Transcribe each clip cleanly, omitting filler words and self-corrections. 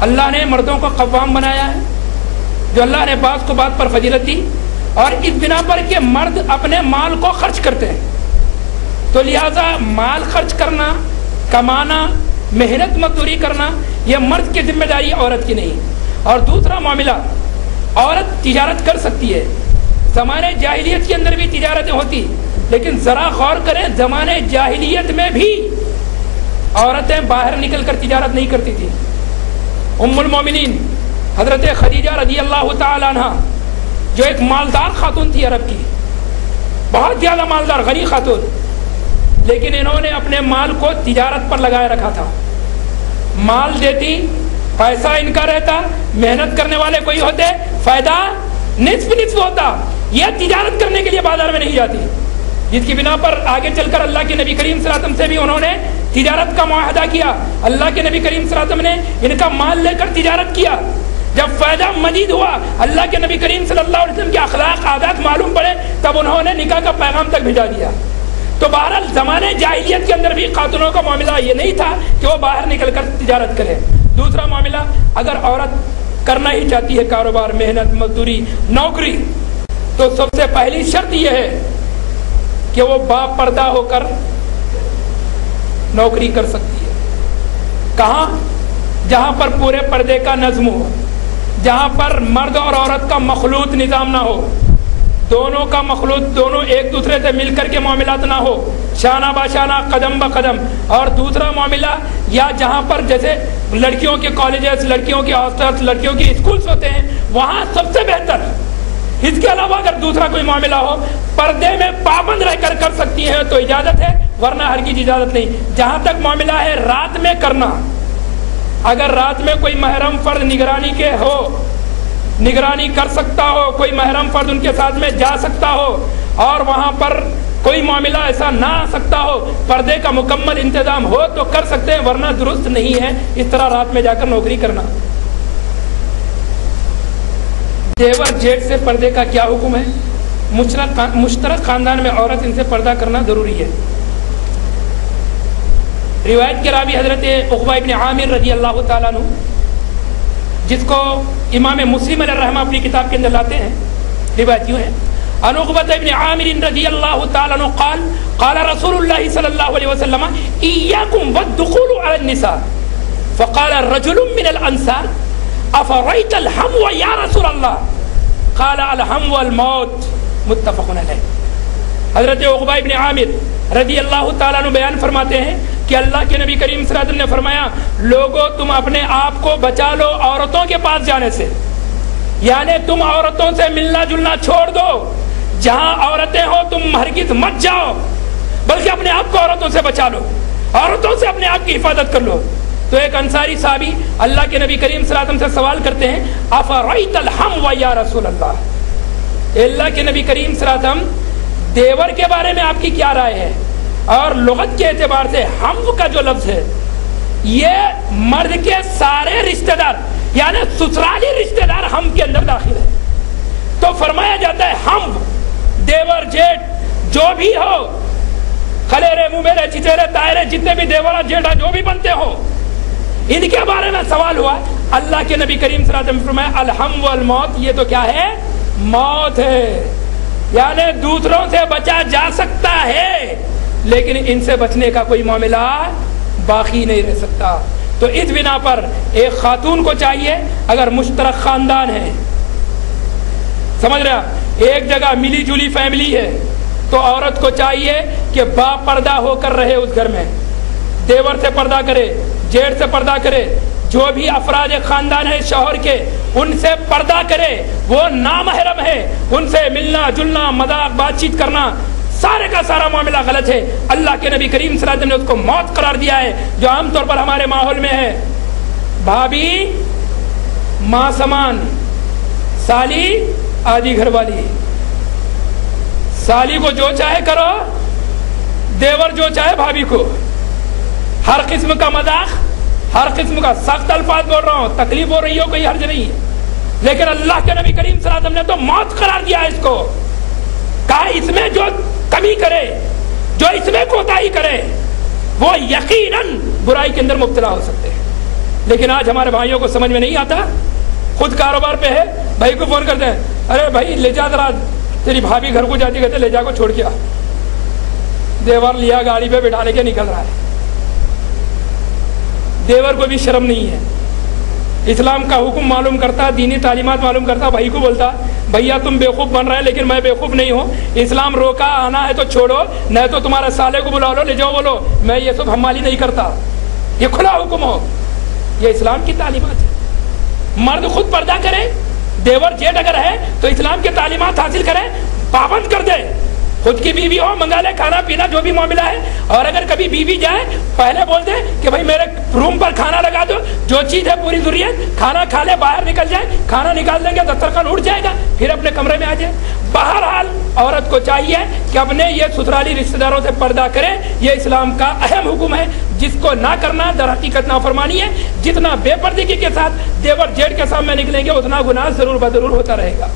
اللہ نے مردوں کو قوام بنایا ہے، جو اللہ نے بعض کو بعض پر فضیلت دی، اور اس بنا پر کہ مرد اپنے مال کو خرچ کرتے ہیں، تو لہذا مال خرچ کرنا، کمانا، محنت مزدوری کرنا، یہ مرد کی ذمہ داری، عورت کی نہیں۔ اور دوسرا معاملہ، عورت تجارت کر سکتی ہے، زمانے جاہلیت کے اندر بھی تجارتیں ہوتی، لیکن ذرا غور کریں زمانے جاہلیت میں بھی عورتیں باہر نکل کر تجارت نہیں کرتی تھی۔ ام المومنین حضرت خدیجہ رضی اللہ تعالی عنہ، جو ایک مالدار خاتون تھی عرب کی، بہت زیادہ مالدار غنی خاتون، لیکن انہوں نے اپنے مال کو تجارت پر لگائے رکھا تھا۔ مال دیتی، پیسہ ان کا رہتا، محنت کرنے والے کوئی ہوتے، فائدہ نصف نصف ہوتا۔ یہ تجارت کرنے کے لیے بازار میں نہیں جاتی، جس کی بنا پر آگے چل کر اللہ کے نبی کریم صلی اللہ علیہ وسلم سے بھی انہوں نے تجارت کا معاہدہ کیا۔ اللہ کے نبی کریم صلی اللہ علیہ وسلم نے ان کا مال لے کر تجارت کیا۔ جب فائدہ مزید ہوا، اللہ کے نبی کریم صلی اللہ علیہ وسلم کے اخلاق عادات معلوم پڑے، تب انہوں نے نکاح کا پیغام تک بھیجا دیا۔ تو بہرحال زمانے جاہلیت کے اندر بھی خاتونوں کا معاملہ یہ نہیں تھا کہ وہ باہر نکل کر تجارت کرے۔ دوسرا معاملہ، اگر عورت کرنا ہی چاہتی ہے کاروبار، محنت مزدوری، نوکری، تو سب سے پہلی شرط یہ ہے کہ وہ با پردہ ہو کر نوکری کر سکتی ہے۔ کہاں؟ جہاں پر پورے پردے کا نظم ہو، جہاں پر مرد اور عورت کا مخلوط نظام نہ ہو، دونوں کا مخلوط، دونوں ایک دوسرے سے مل کر کے معاملات نہ ہو، شانہ باشانہ، قدم بقدم۔ اور دوسرا معاملہ، یا جہاں پر جیسے لڑکیوں کے کالجز، لڑکیوں کے ہاسٹلس، لڑکیوں کے اسکولس ہوتے ہیں، وہاں سب سے بہتر۔ اس کے علاوہ اگر دوسرا کوئی معاملہ ہو، پردے میں پابند رہ کر کر سکتی ہیں تو اجازت ہے، ورنہ ہرگز اجازت نہیں۔ جہاں تک معاملہ ہے رات میں کرنا، اگر رات میں کوئی محرم فرد نگرانی کے ہو، نگرانی کر سکتا ہو، کوئی محرم فرد ان کے ساتھ میں جا سکتا ہو، اور وہاں پر کوئی معاملہ ایسا نہ آ سکتا ہو، پردے کا مکمل انتظام ہو تو کر سکتے ہیں، ورنہ درست نہیں ہے اس طرح رات میں جا کر نوکری کرنا۔ دیور جیٹ سے پردے کا کیا حکم ہے؟ مشترک خاندان میں عورت ان سے پردہ کرنا ضروری ہے۔ روایت کے راوی حضرت عقبہ ابن عامر رضی اللہ تعالیٰ عنہ، جس کو امام مسلم علیہ الرحمہ اپنی کتاب کے اندر لاتے ہیں، روایت یوں ہے، ان عقبہ ابن عامر رضی اللہ تعالیٰ عنہ قال قال رسول اللہ صلی اللہ علیہ وسلم ایاکم والدخول علی النساء فقال رجل من الانصار افرأیت الحمو یا رسول اللہ قال الحمو الموت، متفق علیہ۔ حضرت عقبہ ابن عامر رضی اللہ تعالیٰ عنہ بیان فرماتے ہیں کہ اللہ کے نبی کریم صلی اللہ علیہ وسلم نے فرمایا، لوگوں تم اپنے آپ کو بچا لو عورتوں کے پاس جانے سے، یعنی تم عورتوں سے ملنا جلنا چھوڑ دو، جہاں عورتیں ہو تم ہرگز مت جاؤ، بلکہ اپنے آپ کو عورتوں سے بچا لو، عورتوں سے اپنے آپ کی حفاظت کر لو۔ تو ایک انصاری صحابی اللہ کے نبی کریم صلی اللہ علیہ وسلم سے سوال کرتے ہیں، افرأیت الحمو یا رسول اللہ، اللہ کے نبی کریم صلی اللہ علیہ وسلم دیور کے بارے میں آپ کی کیا رائے ہے؟ اور لغت کے اعتبار سے ہم کا جو لفظ ہے یہ مرد کے سارے رشتہ دار یعنی سسرالی رشتہ دار ہم کے اندر داخل ہے۔ تو فرمایا جاتا ہے ہم، دیور جیٹ جو بھی ہو، خلیرے مومیرے چچیرے تائرے جتنے بھی دیورہ جیٹا جو بھی بنتے ہو، ان کے بارے میں سوال ہوا۔ اللہ کے نبی کریم صلی اللہ علیہ وسلم فرمایا الحم والموت، یہ تو کیا ہے؟ موت ہے، یعنی دوسروں سے بچا جا سکتا ہے لیکن ان سے بچنے کا کوئی معاملہ باقی نہیں رہ سکتا۔ تو اس بنا پر ایک خاتون کو چاہیے، اگر مشترک خاندان ہے، سمجھ رہا، ایک جگہ ملی جلی فیملی ہے، تو عورت کو چاہیے کہ با پردہ ہو کر رہے اس گھر میں، دیور سے پردہ کرے، جیٹ سے پردہ کرے، جو بھی افراد خاندان ہے شوہر کے ان سے پردہ کرے، وہ نامحرم ہے، ان سے ملنا جلنا، مذاق بات چیت کرنا، سارے کا سارا معاملہ غلط ہے۔ اللہ کے نبی کریم صلی اللہ علیہ وسلم نے اس کو موت قرار دیا ہے، جو عام طور پر ہمارے ماحول میں ہے، بھابھی ماں سمان، سالی آدھی گھر والی، سالی کو جو چاہے کرو، دیور جو چاہے بھابھی کو، ہر قسم کا مذاق، ہر قسم کا سخت الفاظ بول رہا ہوں، تکلیف ہو رہی ہو کوئی حرج نہیں ہے، لیکن اللہ کے نبی کریم صلی اللہ علیہ وسلم نے تو موت قرار دیا ہے اس کو، کہا اس میں جو کمی کرے، جو اس میں کوتاہی کرے، وہ یقیناً برائی کے اندر مبتلا ہو سکتے ہیں۔ لیکن آج ہمارے بھائیوں کو سمجھ میں نہیں آتا، خود کاروبار پہ ہے، بھائی کو فون کرتے ہیں، ارے بھائی لے جا ذرا، تیری بھابھی گھر کو جاتی، کہتے لے جا کو چھوڑ کے آ، دیور لیا گاڑی پہ بٹھا کے نکل رہا ہے، دیور کو بھی شرم نہیں ہے، اسلام کا حکم معلوم کرتا، دینی تعلیمات معلوم کرتا، بھائی کو بولتا بھیا تم بیوقوف بن رہے ہیں لیکن میں بیوقوف نہیں ہوں، اسلام روکا، آنا ہے تو چھوڑو، نہیں تو تمہارے سالے کو بلا لو، لے جاؤ، بولو میں یہ سب حمالی نہیں کرتا، یہ کھلا حکم ہو، یہ اسلام کی تعلیمات ہے۔ مرد خود پردہ کرے، دیور جیٹ اگر ہے تو اسلام کی تعلیمات حاصل کرے، پابند کر دے، خود کی بیوی ہو منگا لے کھانا پینا جو بھی معاملہ ہے، اور اگر کبھی بیوی جائے پہلے بول دے کہ بھائی میرے روم پر کھانا لگا دو، جو چیز ہے پوری ضروریت، کھانا کھا لے، باہر نکل جائے، کھانا نکال دیں گے دسترخوان اٹھ جائے گا، پھر اپنے کمرے میں آ جائے۔ بہرحال عورت کو چاہیے کہ اپنے یہ سترالی رشتہ داروں سے پردہ کرے، یہ اسلام کا اہم حکم ہے، جس کو نہ کرنا در حقیقت نافرمانی ہے۔ جتنا بے پردگی کے ساتھ دیور جیٹ کے سامنے نکلیں گے اتنا گناہ ضرور بضرور ہوتا رہے گا۔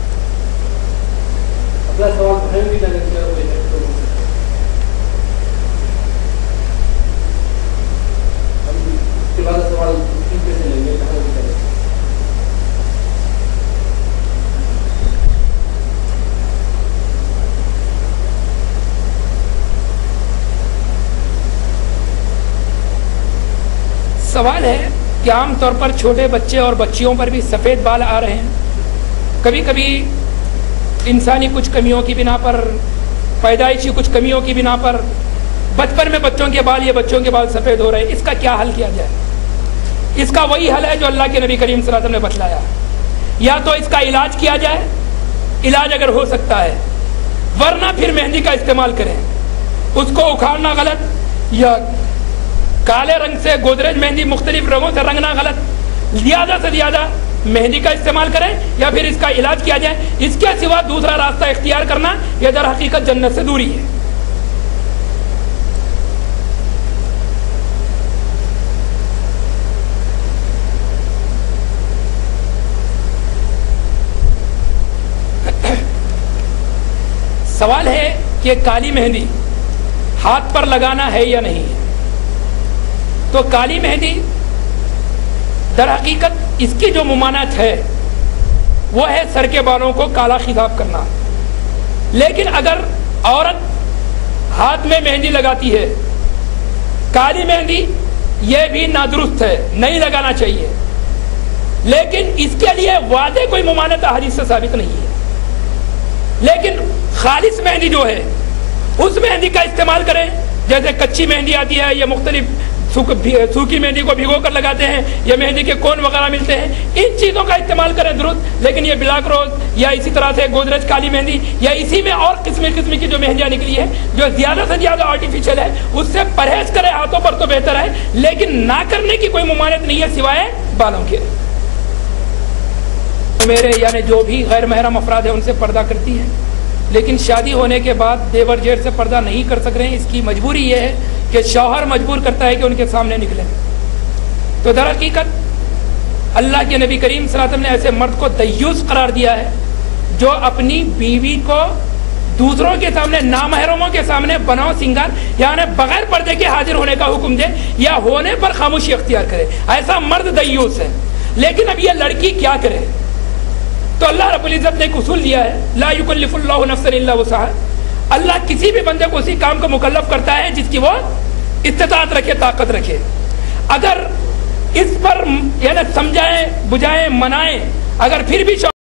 سوال ہے کہ عام طور پر چھوٹے بچے اور بچیوں پر بھی سفید بال آ رہے ہیں، کبھی کبھی انسانی کچھ کمیوں کی بنا پر، پیدائشی کچھ کمیوں کی بنا پر بچپن میں بچوں کے بال، یہ بچوں کے بال سفید ہو رہے ہیں، اس کا کیا حل کیا جائے؟ اس کا وہی حل ہے جو اللہ کے نبی کریم صلی اللہ علیہ وسلم نے بتلایا، یا تو اس کا علاج کیا جائے، علاج اگر ہو سکتا ہے، ورنہ پھر مہندی کا استعمال کریں، اس کو اکھاڑنا غلط، یا کالے رنگ سے گودریج مہندی مختلف رنگوں سے رنگنا غلط، زیادہ سے زیادہ مہندی کا استعمال کریں، یا پھر اس کا علاج کیا جائے، اس کے سوا دوسرا راستہ اختیار کرنا یہ در حقیقت جنت سے دوری ہے۔ سوال ہے کہ کالی مہندی ہاتھ پر لگانا ہے یا نہیں ہے؟ تو کالی مہندی در حقیقت اس کی جو ممانعت ہے وہ ہے سر کے بالوں کو کالا خطاب کرنا، لیکن اگر عورت ہاتھ میں مہندی لگاتی ہے، کالی مہندی، یہ بھی نادرست ہے، نہیں لگانا چاہیے، لیکن اس کے لیے واضح کوئی ممانعت حدیث سے ثابت نہیں ہے۔ لیکن خالص مہندی جو ہے اس مہندی کا استعمال کریں، جیسے کچی مہندی آتی ہے، یہ مختلف سوکھی مہندی کو بھگو کر لگاتے ہیں، یہ مہندی کے کون وغیرہ ملتے ہیں، ان چیزوں کا استعمال کریں درست، لیکن یہ بلیک روز یا اسی طرح سے گودریج کالی مہندی یا اسی میں اور قسم کی جو مہندیاں نکلی ہے جو زیادہ سے زیادہ آرٹیفیشل ہے، اس سے پرہیز کریں ہاتھوں پر تو بہتر ہے، لیکن نہ کرنے کی کوئی ممانعت نہیں ہے سوائے بالوں کے۔ میرے یعنی جو بھی غیر محرم افراد ہیں ان سے پردہ کرتی ہیں، لیکن شادی ہونے کے بعد دیور جیٹ سے پردہ نہیں کر سک رہے ہیں، اس کی مجبوری یہ ہے کہ شوہر مجبور کرتا ہے کہ ان کے سامنے نکلیں۔ تو در حقیقت اللہ کے نبی کریم صلی اللہ علیہ وسلم نے ایسے مرد کو دیوس قرار دیا ہے جو اپنی بیوی کو دوسروں کے سامنے، نامحرموں کے سامنے بناؤ سنگار یعنی بغیر پردے کے حاضر ہونے کا حکم دے یا ہونے پر خاموشی اختیار کرے، ایسا مرد دیوس ہے۔ لیکن اب یہ لڑکی کیا کرے؟ تو اللہ رب العزت نے ایک اصول دیا ہے، لا یکلف اللہ نفسا الا وسعها، اللہ کسی بھی بندے کو اسی کام کو مکلف کرتا ہے جس کی وہ استطاعت رکھے، طاقت رکھے۔ اگر اس پر یعنی سمجھائیں، بجھائیں، منائیں، اگر پھر بھی